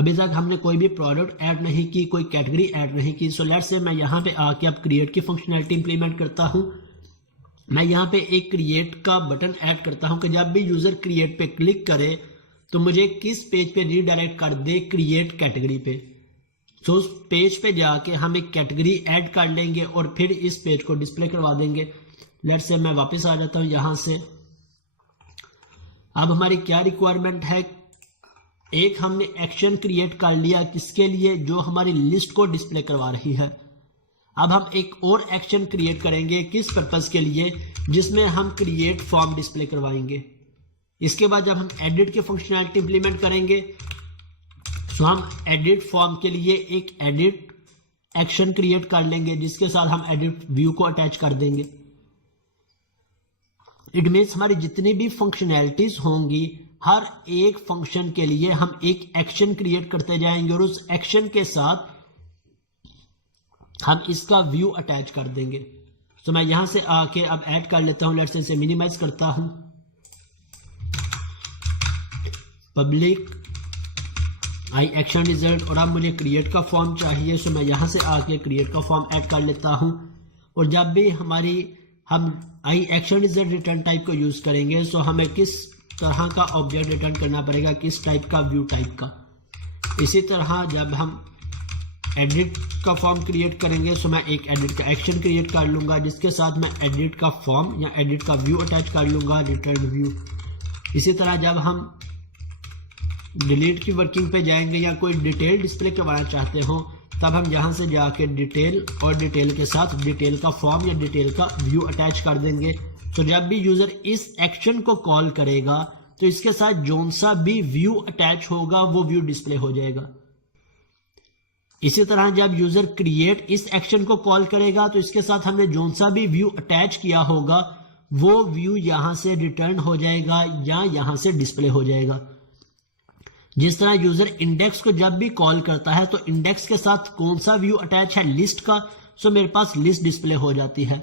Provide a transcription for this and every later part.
अभी तक हमने कोई भी प्रोडक्ट ऐड नहीं की, कोई कैटेगरी ऐड नहीं की। सो लेट्स से मैं यहाँ पे आके अब क्रिएट की फंक्शनैलिटी इंप्लीमेंट करता हूँ। मैं यहाँ पे एक क्रिएट का बटन ऐड करता हूँ कि जब भी यूजर क्रिएट पे क्लिक करे तो मुझे किस पेज पे रीडायरेक्ट कर दे, क्रिएट कैटेगरी पे। सो उस पेज पे जाके हम एक कैटेगरी ऐड कर लेंगे और फिर इस पेज को डिस्प्ले करवा देंगे। लेट्स से मैं वापस आ जाता हूँ यहाँ से। अब हमारी क्या रिक्वायरमेंट है, एक हमने एक्शन क्रिएट कर लिया, किसके लिए, जो हमारी लिस्ट को डिस्प्ले करवा रही है। अब हम एक और एक्शन क्रिएट करेंगे, किस पर्पस के लिए, जिसमें हम क्रिएट फॉर्म डिस्प्ले करवाएंगे। इसके बाद जब हम एडिट की फंक्शनैलिटी इंप्लीमेंट करेंगे तो हम एडिट फॉर्म के लिए एक एडिट एक्शन क्रिएट कर लेंगे, जिसके साथ हम एडिट व्यू को अटैच कर देंगे। इट मीन्स हमारी जितनी भी फंक्शनैलिटीज होंगी, हर एक फंक्शन के लिए हम एक एक्शन क्रिएट करते जाएंगे और उस एक्शन के साथ हम इसका व्यू अटैच कर देंगे। तो मैं यहां से आके अब ऐड कर लेता हूं। लेट्स से इसे मिनिमाइज करता हूं, पब्लिक आई एक्शन रिजल्ट, और अब मुझे क्रिएट का फॉर्म चाहिए। सो मैं यहां से आके क्रिएट का फॉर्म ऐड कर लेता हूं। और जब भी हम आई एक्शन रिजल्ट रिटर्न टाइप को यूज करेंगे, सो हमें किस तरह का ऑब्जेक्ट रिटर्न करना पड़ेगा, किस टाइप का, व्यू टाइप का। इसी तरह जब हम एडिट का फॉर्म क्रिएट करेंगे, सो मैं एक एडिट का एक्शन क्रिएट कर लूंगा, जिसके साथ मैं एडिट का फॉर्म या एडिट का व्यू अटैच कर लूंगा, रिटर्न व्यू। इसी तरह जब हम डिलीट की वर्किंग पे जाएंगे या कोई डिटेल डिस्प्ले करवाना चाहते हो, तब हम यहां से जाके डिटेल और डिटेल के साथ डिटेल का फॉर्म या डिटेल का व्यू अटैच कर देंगे। तो जब भी यूजर इस एक्शन को कॉल करेगा तो इसके साथ जोन सा भी व्यू अटैच होगा, वो व्यू डिस्प्ले हो जाएगा। इसी तरह जब यूजर क्रिएट इस एक्शन को कॉल करेगा तो इसके साथ हमने जोन सा भी व्यू अटैच किया होगा, वो व्यू यहां से रिटर्न हो जाएगा या यहां से डिस्प्ले हो जाएगा। जिस तरह यूजर इंडेक्स को जब भी कॉल करता है तो इंडेक्स के साथ कौन सा व्यू अटैच है, लिस्ट का, सो मेरे पास लिस्ट डिस्प्ले हो जाती है।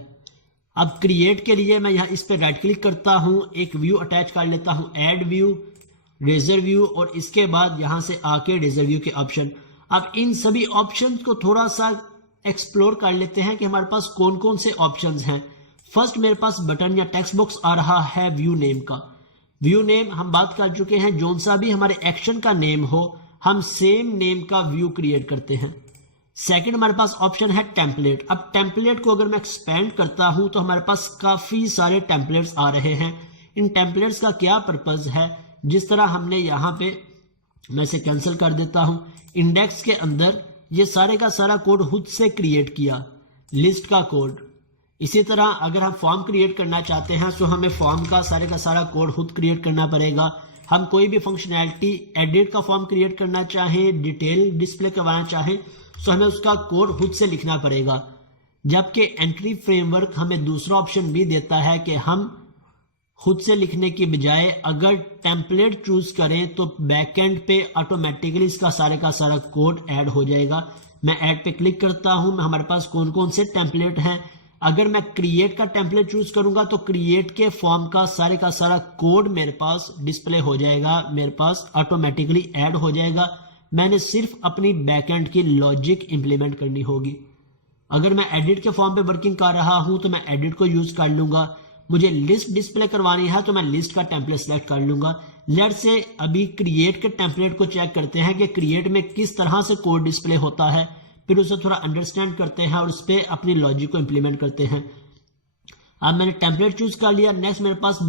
अब क्रिएट के लिए मैं यहाँ इस पे राइट क्लिक करता हूं, एक व्यू अटैच कर लेता हूं, ऐड व्यू, रेजर व्यू, और इसके बाद यहां से आके रेजर व्यू के ऑप्शन। अब इन सभी ऑप्शन को थोड़ा सा एक्सप्लोर कर लेते हैं कि हमारे पास कौन कौन से ऑप्शंस हैं। फर्स्ट मेरे पास बटन या टेक्स्ट बॉक्स आ रहा है व्यू नेम का। व्यू नेम हम बात कर चुके हैं, जोन सा भी हमारे एक्शन का नेम हो, हम सेम नेम का व्यू क्रिएट करते हैं। सेकंड हमारे पास ऑप्शन है टेम्पलेट। अब टेम्पलेट को अगर मैं एक्सपेंड करता हूं तो हमारे पास काफी सारे टेम्पलेट्स आ रहे हैं। इन टेम्पलेट्स का क्या पर्पज है, जिस तरह हमने यहाँ पे, मैं इसे कैंसिल कर देता हूं, इंडेक्स के अंदर ये सारे का सारा कोड खुद से क्रिएट किया, लिस्ट का कोड। इसी तरह अगर हम फॉर्म क्रिएट करना चाहते हैं तो हमें फॉर्म का सारा कोड खुद क्रिएट करना पड़ेगा। हम कोई भी फंक्शनैलिटी एडिट का फॉर्म क्रिएट करना चाहें, डिटेल डिस्प्ले करवाना चाहें, तो हमें उसका कोड खुद से लिखना पड़ेगा। जबकि एंट्री फ्रेमवर्क हमें दूसरा ऑप्शन भी देता है कि हम खुद से लिखने की बजाय अगर टेम्पलेट चूज करें तो बैकएंड पे ऑटोमेटिकली इसका का सारा कोड ऐड हो जाएगा। मैं ऐड पे क्लिक करता हूं, हमारे पास कौन कौन से टेम्पलेट हैं। अगर मैं क्रिएट का टेम्पलेट चूज करूंगा तो क्रिएट के फॉर्म का सारा कोड मेरे पास डिस्प्ले हो जाएगा, मेरे पास ऑटोमेटिकली ऐड हो जाएगा। मैंने सिर्फ अपनी बैकएंड की लॉजिक इंप्लीमेंट करनी होगी। अगर मैं एडिट के फॉर्म पे वर्किंग कर रहा हूं तो मैं एडिट को यूज कर लूंगा। मुझे लिस्ट डिस्प्ले करवानी है तो मैं लिस्ट का टेम्पलेट सेलेक्ट कर लूंगा। लेट से अभी क्रिएट के टेम्पलेट को चेक करते हैं कि क्रिएट में किस तरह से कोड डिस्प्ले होता है, फिर उसे थोड़ा अंडरस्टैंड करते हैं और उस पर अपनी लॉजिक को इंप्लीमेंट करते हैं। अब मैंने टेम्पलेट चूज कर लिया। नेक्स्ट मेरे पास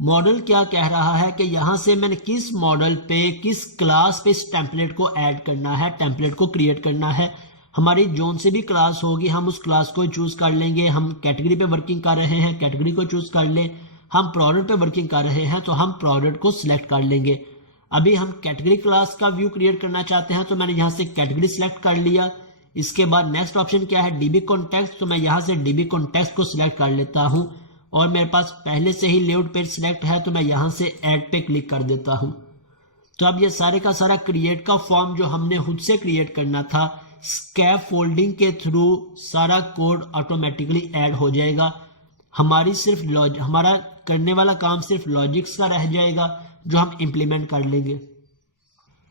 मॉडल क्या कह रहा है कि यहां से मैंने किस मॉडल पे, किस क्लास पे इस टेम्पलेट को ऐड करना है, टेम्पलेट को क्रिएट करना है। हमारी जोन से भी क्लास होगी, हम उस क्लास को चूज कर लेंगे। हम कैटेगरी पे वर्किंग कर रहे हैं, कैटेगरी को चूज कर ले। हम प्रोडक्ट पे वर्किंग कर रहे हैं तो हम प्रोडक्ट को सिलेक्ट कर लेंगे। अभी हम कैटेगरी क्लास का व्यू क्रिएट करना चाहते हैं तो मैंने यहां से कैटेगरी सिलेक्ट कर लिया। इसके बाद नेक्स्ट ऑप्शन क्या है, डीबी कॉन्टेक्स्ट, तो मैं यहां से डीबी कॉन्टेक्स्ट को सिलेक्ट कर लेता हूं और मेरे पास पहले से ही लेआउट पेज सिलेक्ट है तो मैं यहां से ऐड पे क्लिक कर देता हूं। तो अब ये सारे का सारा क्रिएट का फॉर्म जो हमने खुद से क्रिएट करना था, स्कैप फोल्डिंग के थ्रू सारा कोड ऑटोमेटिकली ऐड हो जाएगा। हमारा करने वाला काम सिर्फ लॉजिक्स का रह जाएगा जो हम इंप्लीमेंट कर लेंगे।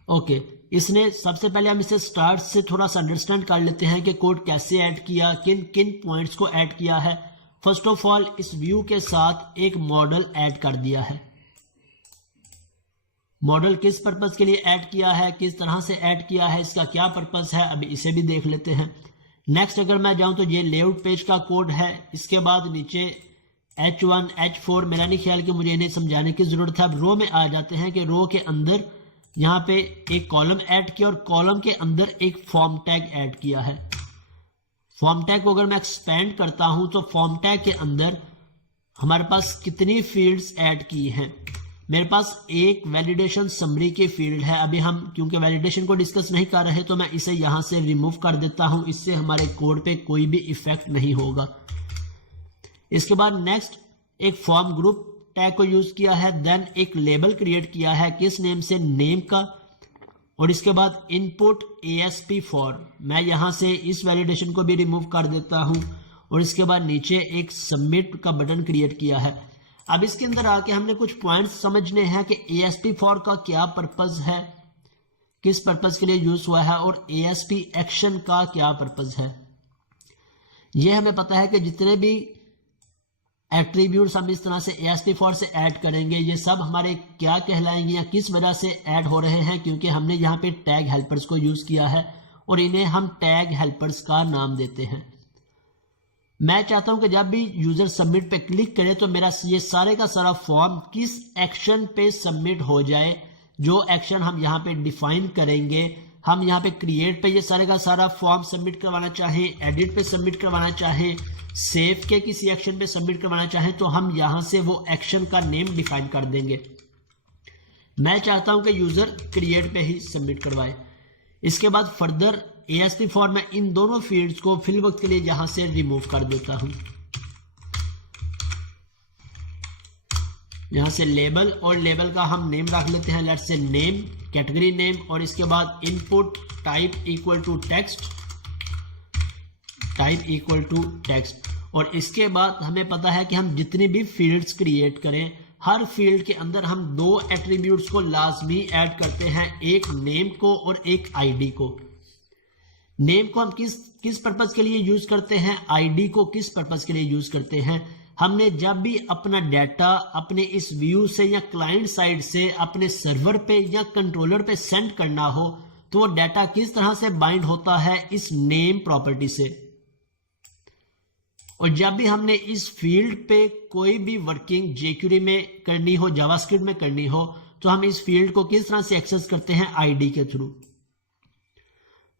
ओके, इसने सबसे पहले हम इसे स्टार्ट से थोड़ा सा अंडरस्टैंड कर लेते हैं कि कोड कैसे ऐड किया, किन किन पॉइंट्स को ऐड किया है। फर्स्ट ऑफ ऑल इस व्यू के साथ एक मॉडल ऐड कर दिया है। मॉडल किस पर्पस के लिए ऐड किया है, किस तरह से ऐड किया है, इसका क्या पर्पस है, अभी इसे भी देख लेते हैं। नेक्स्ट अगर मैं जाऊं तो ये लेआउट पेज का कोड है। इसके बाद नीचे H1 H4, मेरा नहीं ख्याल कि मुझे इन्हें समझाने की जरूरत है। अब रो में आ जाते हैं कि रो के अंदर यहाँ पे एक कॉलम ऐड किया और कॉलम के अंदर एक फॉर्म टैग ऐड किया है। फॉर्म टैग को अगर मैं एक्सपेंड करता हूं तो फॉर्म टैग के अंदर हमारे पास कितनी फील्ड्स ऐड की हैं। मेरे पास एक वैलिडेशन समरी की फील्ड है। अभी हम क्योंकि वैलिडेशन को डिस्कस नहीं कर रहे तो मैं इसे यहां से रिमूव कर देता हूं, इससे हमारे कोड पे कोई भी इफेक्ट नहीं होगा। इसके बाद नेक्स्ट एक फॉर्म ग्रुप टैग को यूज किया है। देन एक लेबल क्रिएट किया है, किस नेम से, नेम का। और इसके बाद इनपुट ASP4, मैं यहां से इस वैलिडेशन को भी रिमूव कर देता हूं। और इसके बाद नीचे एक सबमिट का बटन क्रिएट किया है। अब इसके अंदर आके हमने कुछ पॉइंट्स समझने हैं कि ASP4 का क्या पर्पस है, किस पर्पस के लिए यूज हुआ है, और ASP एक्शन का क्या पर्पस है। यह हमें पता है कि जितने भी एट्रीब्यूट्स हम इस तरह से ASP4 से ऐड करेंगे ये सब हमारे क्या कहलाएंगे या किस वजह से ऐड हो रहे हैं, क्योंकि हमने यहाँ पे टैग हेल्पर्स को यूज किया है और इन्हें हम टैग हेल्पर्स का नाम देते हैं। मैं चाहता हूं कि जब भी यूजर सबमिट पे क्लिक करे तो मेरा ये सारे का सारा फॉर्म किस एक्शन पे सबमिट हो जाए, जो एक्शन हम यहाँ पे डिफाइन करेंगे। हम यहाँ पे क्रिएट पे ये सारे का सारा फॉर्म सबमिट करवाना चाहें, एडिट पे सबमिट करवाना चाहें, सेव के किसी एक्शन पे सबमिट करवाना चाहें, तो हम यहां से वो एक्शन का नेम डिफाइन कर देंगे। मैं चाहता हूं कि यूजर क्रिएट पे ही सबमिट करवाए। इसके बाद फर्दर ASP4 में इन दोनों फील्ड्स को फिल वक्त के लिए यहां से रिमूव कर देता हूं। यहां से लेबल, और लेबल का हम नेम रख लेते हैं, let's say name, category name. और इसके बाद input type equal to text, type equal to text. और इसके बाद हमें पता है कि हम जितनी भी फील्ड्स क्रिएट करें, हर फील्ड के अंदर हम दो एट्रीब्यूट्स को लाजमी ऐड करते हैं, एक नेम को और एक आईडी को। नेम को हम किस पर्पस के लिए यूज करते हैं, आईडी को किस पर्पस के लिए यूज करते हैं। हमने जब भी अपना डाटा अपने इस व्यू से या क्लाइंट साइड से अपने सर्वर पे या कंट्रोलर पे सेंड करना हो तो वो डाटा किस तरह से बाइंड होता है, इस नेम प्रॉपर्टी से। और जब भी हमने इस फील्ड पे कोई भी वर्किंग jQuery में करनी हो, जावास्क्रिप्ट में करनी हो, तो हम इस फील्ड को किस तरह से एक्सेस करते हैं, आईडी के थ्रू।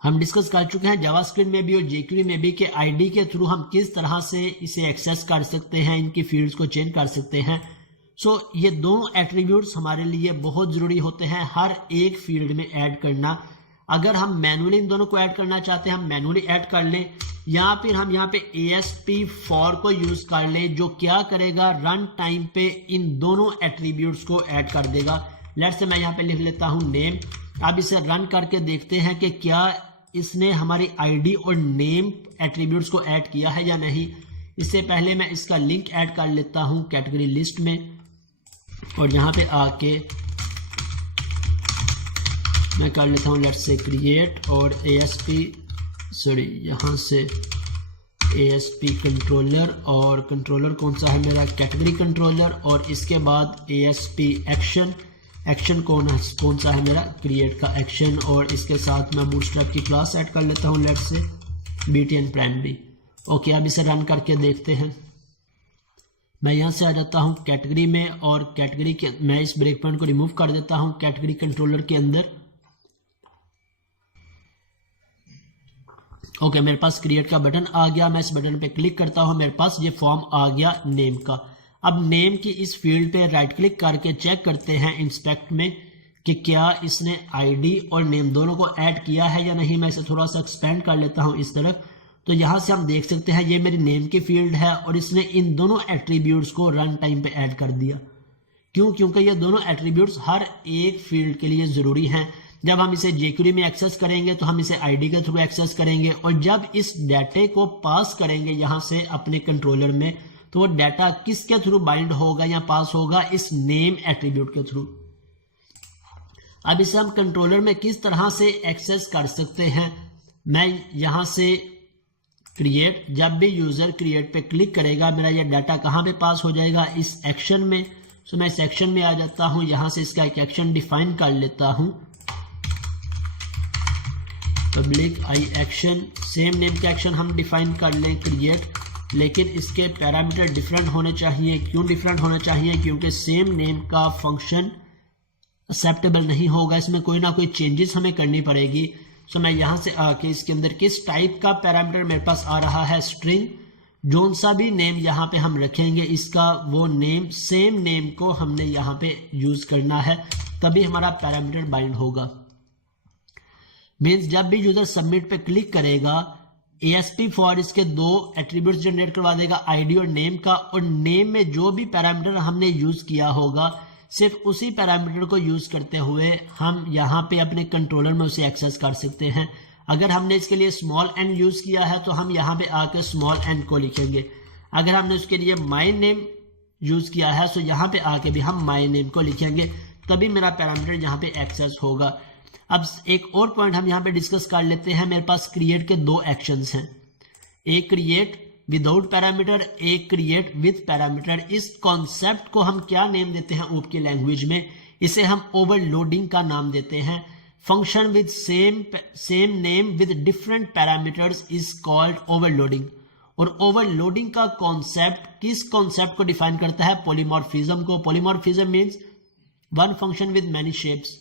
हम डिस्कस कर चुके हैं जावास्क्रिप्ट में भी और jQuery में भी कि आईडी के थ्रू हम किस तरह से इसे एक्सेस कर सकते हैं, इनकी फील्ड्स को चेंज कर सकते हैं। सो ये दोनों एट्रीब्यूट्स हमारे लिए बहुत जरूरी होते हैं हर एक फील्ड में ऐड करना। अगर हम मैनुअली इन दोनों को ऐड करना चाहते हैं हम मैनुअली ऐड कर लें, या फिर हम यहाँ पे ASP4 को यूज कर लें, जो क्या करेगा, रन टाइम पे इन दोनों एट्रीब्यूट्स को ऐड कर देगा। लेट्स से मैं यहाँ पे लिख लेता हूँ नेम। अब इसे रन करके देखते हैं कि क्या इसने हमारी आईडी और नेम एट्रीब्यूट्स को ऐड किया है या नहीं। इससे पहले मैं इसका लिंक ऐड कर लेता हूं कैटेगरी लिस्ट में, और यहां पे आके मैं कर लेता हूं लेट्स से क्रिएट और यहां से ASP कंट्रोलर, और कंट्रोलर कौन सा है मेरा, कैटेगरी कंट्रोलर। और इसके बाद ASP एक्शन, एक्शन कौन सा है मेरा, क्रिएट का एक्शन। और इसके साथ मैं बूटस्ट्रैप की क्लास ऐड कर लेता हूं let's say BTN primary. Okay, अब इसे रन करके देखते हैं। मैं यहां से आ जाता हूं कैटेगरी में, और कैटेगरी के मैं इस ब्रेक पॉइंट को रिमूव कर देता हूं कैटेगरी कंट्रोलर के अंदर। ओके, मेरे पास क्रिएट का बटन आ गया। मैं इस बटन पे क्लिक करता हूं, मेरे पास ये फॉर्म आ गया नेम का। अब नेम की इस फील्ड पे राइट क्लिक करके चेक करते हैं इंस्पेक्ट में कि क्या इसने आईडी और नेम दोनों को ऐड किया है या नहीं। मैं इसे थोड़ा सा एक्सपेंड कर लेता हूं इस तरफ, तो यहां से हम देख सकते हैं ये मेरी नेम की फील्ड है और इसने इन दोनों एट्रीब्यूट्स को रन टाइम पे ऐड कर दिया। क्यों? क्योंकि ये दोनों एट्रीब्यूट्स हर एक फील्ड के लिए जरूरी हैं। जब हम इसे jQuery में एक्सेस करेंगे तो हम इसे आईडी के थ्रू एक्सेस करेंगे, और जब इस डाटे को पास करेंगे यहां से अपने कंट्रोलर में, तो वो डाटा किसके थ्रू बाइंड होगा या पास होगा, इस नेम एट्रीब्यूट के थ्रू। अब इसे हम कंट्रोलर में किस तरह से एक्सेस कर सकते हैं, मैं यहां से क्रिएट, जब भी यूजर क्रिएट पे क्लिक करेगा मेरा ये डाटा कहां पे पास हो जाएगा, इस एक्शन में। सो मैं इस एक्शन में आ जाता हूं, यहां से इसका एक एक्शन डिफाइन कर लेता हूं, पब्लिक आई एक्शन। सेम नेम का एक्शन हम डिफाइन कर लें क्रिएट, लेकिन इसके पैरामीटर डिफरेंट होने चाहिए। क्यों डिफरेंट होने चाहिए? क्योंकि सेम नेम का फंक्शन एक्सेप्टेबल नहीं होगा, इसमें कोई ना कोई चेंजेस हमें करनी पड़ेगी। सो मैं यहां से आके इसके अंदर किस टाइप का पैरामीटर मेरे पास आ रहा है, स्ट्रिंग। जोन सा भी नेम यहाँ पे हम रखेंगे, इसका वो नेम, सेम नेम को हमने यहाँ पे यूज करना है, तभी हमारा पैरामीटर बाइंड होगा। मीन्स जब भी यूजर सबमिट पे क्लिक करेगा, ASP फॉर इसके दो एट्रीब्यूट्स जनरेट करवा देगा, आईडी और नेम का, और नेम में जो भी पैरामीटर हमने यूज किया होगा सिर्फ उसी पैरामीटर को यूज करते हुए हम यहाँ पे अपने कंट्रोलर में उसे एक्सेस कर सकते हैं। अगर हमने इसके लिए स्मॉल एन यूज किया है तो हम यहाँ पे आकर स्मॉल एन को लिखेंगे। अगर हमने उसके लिए माई नेम यूज किया है तो यहाँ पे आके भी हम माई नेम को लिखेंगे, तभी मेरा पैरामीटर यहाँ पे एक्सेस होगा। अब एक और पॉइंट हम यहाँ पे डिस्कस कर लेते हैं। मेरे पास क्रिएट के दो एक्शंस हैं, एक क्रिएट विदाउट पैरामीटर, एक क्रिएट विद पैरामीटर। इस कॉन्सेप्ट को हम क्या नेम देते हैं ओप की लैंग्वेज में? इसे हम ओवरलोडिंग का नाम देते हैं। Function with same name with different parameters is called overloading. और ओवरलोडिंग का कॉन्सेप्ट किस कॉन्सेप्ट को डिफाइन करता है? पॉलीमॉर्फिज्म को। Polymorphism means one function with many shapes.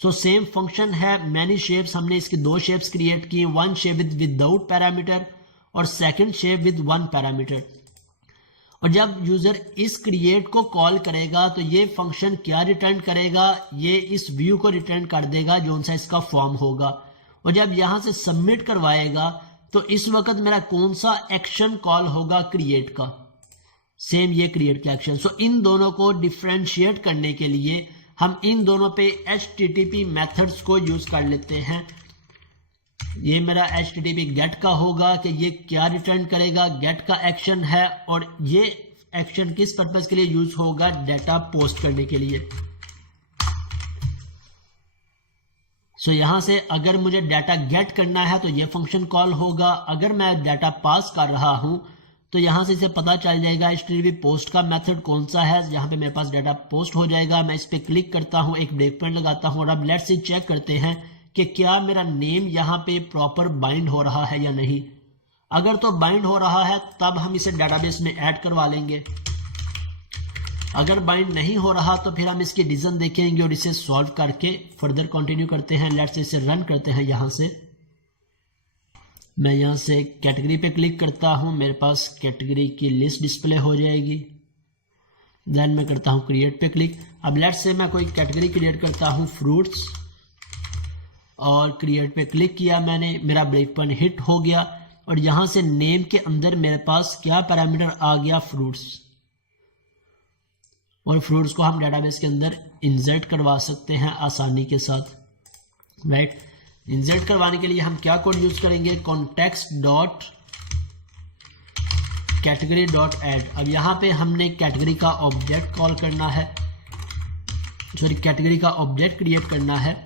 So same function है, मैनी शेप्स, हमने इसकी दो शेप्स क्रिएट की, वन शेप विदाउट पैरामीटर और second shape with one parameter. और जब यूजर इस क्रिएट को कॉल करेगा तो ये फंक्शन क्या रिटर्न करेगा? ये इस व्यू को रिटर्न कर देगा जो सा इसका फॉर्म होगा। और जब यहां से सबमिट करवाएगा तो इस वक्त मेरा कौन सा एक्शन कॉल होगा? क्रिएट का, सेम ये क्रिएट का एक्शन। सो इन दोनों को डिफरेंशिएट करने के लिए हम इन दोनों पे HTTP मेथड्स को यूज कर लेते हैं। ये मेरा HTTP गेट का होगा कि ये क्या रिटर्न करेगा, गेट का एक्शन है, और ये एक्शन किस पर्पस के लिए यूज होगा? डाटा पोस्ट करने के लिए। सो यहां से अगर मुझे डाटा गेट करना है तो ये फंक्शन कॉल होगा। अगर मैं डाटा पास कर रहा हूं तो यहां से इसे पता चल जाएगा HTTP पोस्ट का मेथड कौन सा है, जहां पे मेरे पास डाटा पोस्ट हो जाएगा। मैं इस पे क्लिक करता हूं, एक ब्रेक पॉइंट लगाता हूं, और अब लेट्स से चेक करते हैं कि क्या मेरा नेम यहाँ पे प्रॉपर बाइंड हो रहा है या नहीं। अगर तो बाइंड हो रहा है तब हम इसे डेटाबेस में ऐड करवा लेंगे। अगर बाइंड नहीं हो रहा तो फिर हम इसकी डिज़ाइन देखेंगे और इसे सॉल्व करके फर्दर कंटिन्यू करते हैं। लेट्स इसे रन करते हैं। यहाँ से मैं यहाँ से कैटेगरी पे क्लिक करता हूँ, मेरे पास कैटेगरी की लिस्ट डिस्प्ले हो जाएगी। देन मैं करता हूँ क्रिएट पे क्लिक। अब लेट्स से मैं कोई कैटेगरी क्रिएट करता हूँ फ्रूट्स, और क्रिएट पे क्लिक किया मैंने, मेरा ब्रेक पॉइंट हिट हो गया, और यहां से नेम के अंदर मेरे पास क्या पैरामीटर आ गया? फ्रूट्स। और फ्रूट्स को हम डेटाबेस के अंदर इंसर्ट करवा सकते हैं आसानी के साथ, राइट। इंसर्ट करवाने के लिए हम क्या कोड यूज करेंगे? Context dot category dot add. अब यहाँ पे हमने कैटेगरी का ऑब्जेक्ट कॉल करना है, सॉरी कैटेगरी का ऑब्जेक्ट क्रिएट करना है।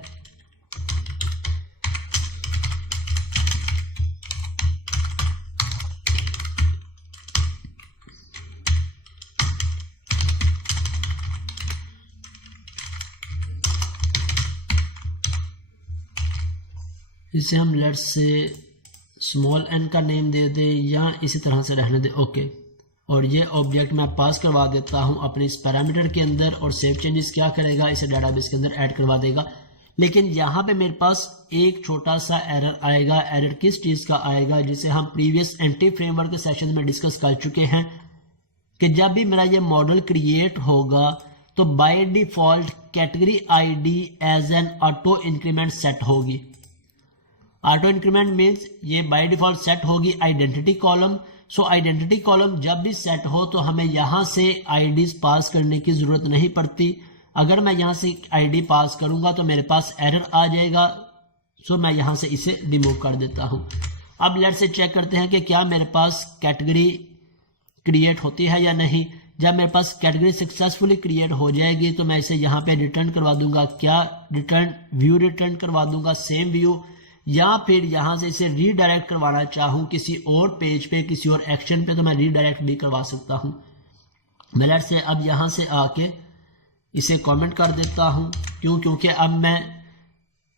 इसे हम लेट्स से स्मॉल एन का नेम दे दें या इसी तरह से रहने दें, ओके। और ये ऑब्जेक्ट मैं पास करवा देता हूं अपने इस पैरामीटर के अंदर, और सेव चेंजेस क्या करेगा? इसे डेटाबेस के अंदर ऐड करवा देगा। लेकिन यहाँ पे मेरे पास एक छोटा सा एरर आएगा। एरर किस चीज़ का आएगा? जिसे हम प्रीवियस एंटी फ्रेमवर्क के सेशन में डिस्कस कर चुके हैं कि जब भी मेरा ये मॉडल क्रिएट होगा तो by default category ID as an auto increment set होगी। ऑटो इंक्रीमेंट मीन्स ये बाय डिफॉल्ट सेट होगी identity column. So identity column जब भी सेट हो तो हमें यहां से IDs पास करने की जरूरत नहीं पड़ती। अगर मैं यहां से ID पास करूंगा तो मेरे पास एरर आ जाएगा। सो मैं यहां से इसे रिमूव कर देता हूं। अब लेट्स से चेक करते हैं कि क्या मेरे पास कैटेगरी क्रिएट होती है या नहीं। जब मेरे पास कैटेगरी सक्सेसफुली क्रिएट हो जाएगी तो मैं इसे यहाँ पे रिटर्न करवा दूंगा, क्या रिटर्न व्यू रिटर्न करवा दूंगा, सेम व्यू, या फिर यहाँ से इसे रीडायरेक्ट करवाना चाहूँ किसी और पेज पे, किसी और एक्शन पे, तो मैं रीडायरेक्ट भी करवा सकता हूँ। मैं लेट्स से अब यहाँ से आके इसे कमेंट कर देता हूँ, क्योंकि अब मैं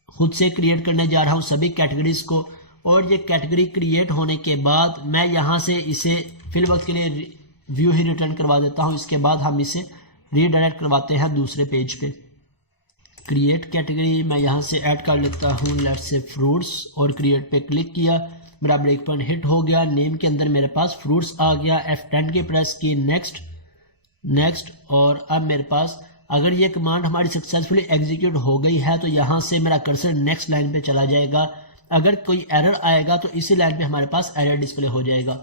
खुद से क्रिएट करने जा रहा हूँ सभी कैटेगरीज को, और ये कैटेगरी क्रिएट होने के बाद मैं यहाँ से इसे फिल वक्त के लिए व्यू ही रिटर्न करवा देता हूँ। इसके बाद हम इसे रीडायरेक्ट करवाते हैं दूसरे पेज पे। क्रिएट कैटेगरी मैं यहाँ से ऐड कर लेता हूँ, लेट्स से फ्रूट्स, और क्रिएट पे क्लिक किया, मेरा ब्रेक पॉइंट हिट हो गया, नेम के अंदर मेरे पास फ्रूट्स आ गया, F10 की प्रेस की, नेक्स्ट, और अब मेरे पास अगर ये कमांड हमारी सक्सेसफुली एग्जीक्यूट हो गई है तो यहाँ से मेरा कर्सर नेक्स्ट लाइन पे चला जाएगा। अगर कोई एरर आएगा तो इसी लाइन पे हमारे पास एरर डिस्प्ले हो जाएगा।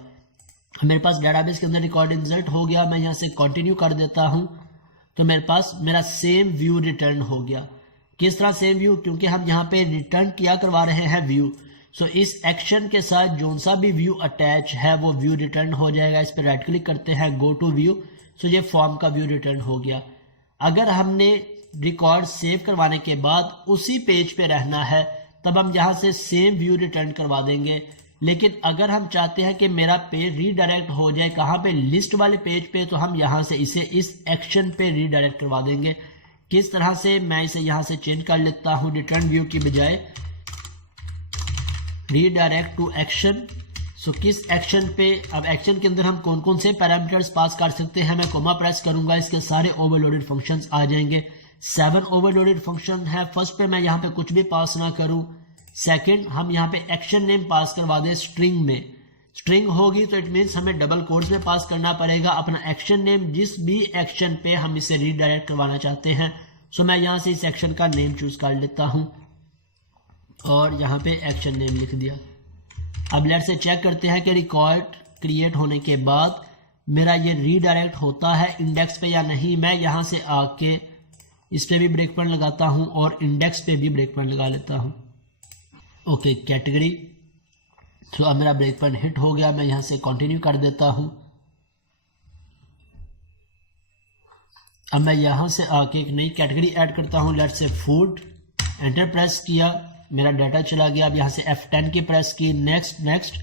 मेरे पास डेटाबेस के अंदर रिकॉर्ड इंसर्ट हो गया, मैं यहाँ से कंटिन्यू कर देता हूँ, तो मेरे पास मेरा सेम व्यू रिटर्न हो गया। किस तरह सेम व्यू? क्योंकि हम यहाँ पे रिटर्न किया करवा रहे हैं व्यू, सो इस एक्शन के साथ जो सा भी व्यू अटैच है वो व्यू रिटर्न हो जाएगा। इस पर राइट क्लिक करते हैं, गो टू व्यू, सो ये फॉर्म का व्यू रिटर्न हो गया। अगर हमने रिकॉर्ड सेव करवाने के बाद उसी पेज पे रहना है तब हम यहाँ से सेम व्यू रिटर्न करवा देंगे, लेकिन अगर हम चाहते हैं कि मेरा पेज रीडायरेक्ट हो जाए कहाँ पे, लिस्ट वाले पेज पे, तो हम यहाँ से इसे इस एक्शन पे रीडायरेक्ट करवा देंगे। किस तरह से? मैं इसे यहाँ से चेंज कर लेता हूँ, रिटर्न व्यू की बजाय रीडायरेक्ट टू एक्शन। सो किस एक्शन पे? अब एक्शन के अंदर हम कौन कौन से पैरामीटर्स पास कर सकते हैं, मैं कोमा प्रेस करूंगा, इसके सारे ओवरलोडेड फंक्शंस आ जाएंगे। 7 ओवरलोडेड फंक्शन है। फर्स्ट पे मैं यहाँ पे कुछ भी पास ना करूं। सेकंड, हम यहाँ पे एक्शन नेम पास करवा दें स्ट्रिंग में। स्ट्रिंग होगी तो इट मीन्स हमें डबल कोट्स में पास करना पड़ेगा अपना एक्शन नेम, जिस भी एक्शन पे हम इसे रीडायरेक्ट करवाना चाहते हैं। सो मैं यहाँ से इस एक्शन का नेम चूज कर लेता हूँ और यहाँ पे एक्शन नेम लिख दिया। अब लेट से चेक करते हैं कि रिकॉर्ड क्रिएट होने के बाद मेरा ये रीडायरेक्ट होता है इंडेक्स पे या नहीं। मैं यहाँ से आके इस पे भी ब्रेक पॉइंट लगाता हूँ और इंडेक्स पे भी ब्रेक पॉइंट लगा लेता हूँ। ओके, कैटेगरी, तो अब मेरा ब्रेक पॉइंट हिट हो गया, मैं यहाँ से कंटिन्यू कर देता हूँ। अब मैं यहाँ से आके एक नई कैटेगरी ऐड करता हूँ, let's say food. Enter press किया, मेरा डाटा चला गया। अब यहाँ से F10 की प्रेस की, नेक्स्ट,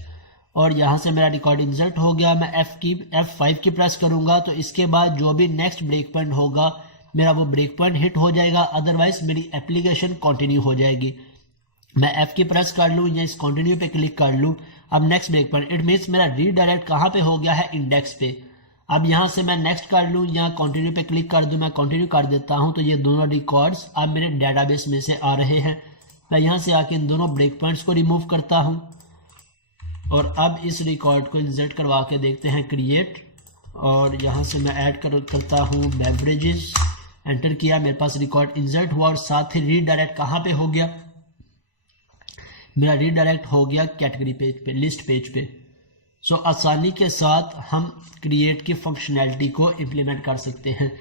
और यहाँ से मेरा रिकॉर्ड इंसर्ट हो गया। मैं F5 की प्रेस करूंगा तो इसके बाद जो भी नेक्स्ट ब्रेक पॉइंट होगा मेरा वो ब्रेक पॉइंट हिट हो जाएगा, अदरवाइज मेरी एप्लीकेशन कंटिन्यू हो जाएगी। मैं F की प्रेस कर लूँ या इस कंटिन्यू पे क्लिक कर लूँ। अब next break point, it means मेरा रीडायरेक्ट कहाँ पे हो गया है, इंडेक्स पे। अब यहाँ से मैं नेक्स्ट कर लूँ या कंटिन्यू पे क्लिक कर दूँ, मैं कंटिन्यू कर देता हूँ, तो ये दोनों रिकॉर्ड्स अब मेरे डेटाबेस में से आ रहे हैं। मैं यहाँ से आके इन दोनों ब्रेक पॉइंट्स को रिमूव करता हूँ और अब इस रिकॉर्ड को इंसर्ट करवा के देखते हैं क्रिएट, और यहाँ से मैं ऐड करता हूँ बेवरेजेस। एंटर किया, मेरे पास रिकॉर्ड इंसर्ट हुआ और साथ ही रीडायरेक्ट कहाँ पे हो गया, मेरा रीडायरेक्ट हो गया कैटेगरी पेज पे, लिस्ट पेज पे। सो आसानी के साथ हम क्रिएट की फंक्शनैलिटी को इम्प्लीमेंट कर सकते हैं।